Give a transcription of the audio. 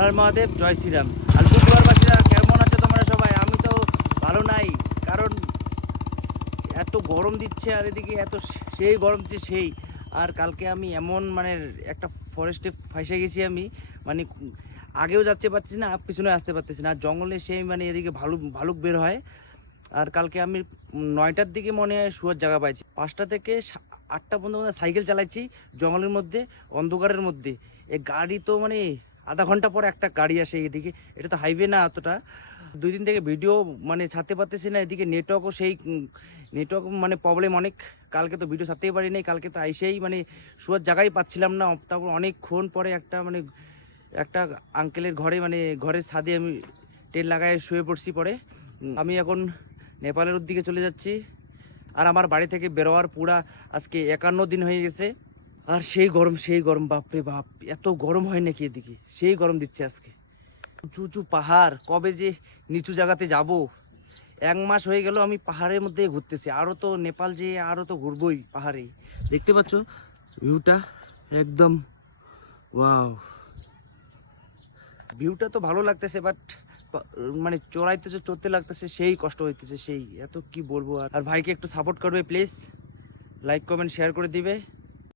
হর মহাদেব, জয় শ্রীরাম। আর বুধবারবাসীরা কেমন আছো তোমরা সবাই? আমি তো ভালো নাই, কারণ এত গরম দিচ্ছে আর এদিকে এত সেই গরম দিচ্ছে সেই। আর কালকে আমি এমন মানে একটা ফরেস্টে ফাঁসে গেছি আমি, মানে আগেও যাচ্ছে পারছি না, পিছনে আসতে পারতেছি না। আর জঙ্গলে সেই মানে এদিকে ভালুক ভালুক বের হয়। আর কালকে আমি 9টার দিকে মনে হয় শুয়ার জায়গা পাইছি, 5টা থেকে 8টা পর্যন্ত সাইকেল চালাচ্ছি জঙ্গলের মধ্যে, অন্ধকারের মধ্যে। এই গাড়ি তো মানে আধা ঘন্টা পরে একটা গাড়ি আসে এদিকে। এটা তো হাইওয়ে না অতটা। 2 দিন থেকে ভিডিও মানে ছাড়তে পারতেছি না, এদিকে নেটওয়ার্কও সেই নেটওয়ার্ক মানে প্রবলেম অনেক। কালকে তো ভিডিও ছাড়তেই পারি নাই, কালকে তো আইসেই মানে শুয়ার জায়গায় পাচ্ছিলাম না। তারপর অনেকক্ষণ পরে একটা আঙ্কেলের ঘরে মানে ঘরের ছাদে আমি টেল লাগায় শুয়ে পড়ছি। পরে আমি এখন নেপালের দিকে চলে যাচ্ছি। আর আমার বাড়ি থেকে বেরোয়ার পুরা আজকে 51 দিন হয়ে গেছে। আর সেই গরম, বাপরে বাপ, এত গরম হয় নাকি এদিকে? সেই গরম দিচ্ছে আজকে। উঁচু উঁচু পাহাড়, কবে যে নিচু জায়গাতে যাব। 1 মাস হয়ে গেল আমি পাহাড়ের মধ্যে ঘুরতেছি, আরও তো নেপাল যেয়ে আরও তো ঘুরবই পাহাড়েই। দেখতে পাচ্ছ ভিউটা একদম ওয়াও। ভিউটা তো ভালো লাগতেছে, বাট মানে চড়তে লাগতেছে, সেই কষ্ট হইতেছে সেই। এত কি বলবো। আর ভাইকে একটু সাপোর্ট করবে প্লিজ, লাইক কমেন্ট শেয়ার করে দিবে।